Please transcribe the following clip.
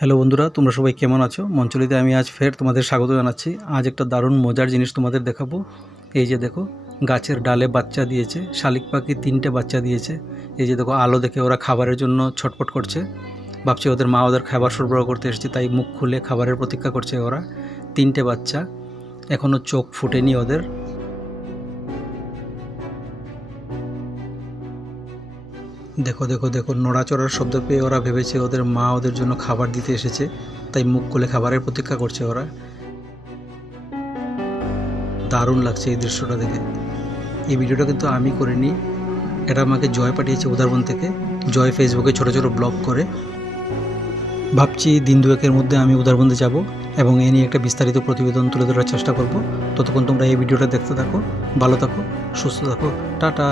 Hello বন্ধুরা, তোমরা সবাই কেমন আছো? মঞ্চলিতে আমি আজ ফের তোমাদের স্বাগত জানাচ্ছি। আজ একটা দারুণ মজার জিনিস তোমাদের দেখাবো। এই যে দেখো, গাছের ডালে বাচ্চা দিয়েছে, শালিক পাখি তিনটে বাচ্চা দিয়েছে। এই যে দেখো, আলো দেখে ওরা খাবারের জন্য ছটপট করছে। ভাবছি ওদের মা ওদের খাবার সরবরাহ করতে এসেছে, তাই মুখ খুলে খাবারের প্রতীক্ষা করছে ওরা। তিনটে বাচ্চা এখনও চোখ ফুটেনি ওদের। দেখো দেখো দেখো, নড়াচড়ার শব্দ পেয়ে ওরা ভেবেছে ওদের মা ওদের জন্য খাবার দিতে এসেছে, তাই মুখ খুলে খাবারের প্রতীক্ষা করছে ওরা। দারুণ লাগছে এই দৃশ্যটা দেখে। এই ভিডিওটা কিন্তু আমি করিনি, এটা আমাকে জয় পাঠিয়েছে উদারবন থেকে, জয় ফেসবুকে ছোট ছোট ব্লগ করে। ভাবছি দিন দুয়েকের মধ্যে আমি উদারবন্দে যাব এবং এ নিয়ে একটা বিস্তারিত প্রতিবেদন তুলে ধরার চেষ্টা করব। ততক্ষণ তোমরা এই ভিডিওটা দেখতে থাকো, ভালো থাকো, সুস্থ থাকো, টাটা।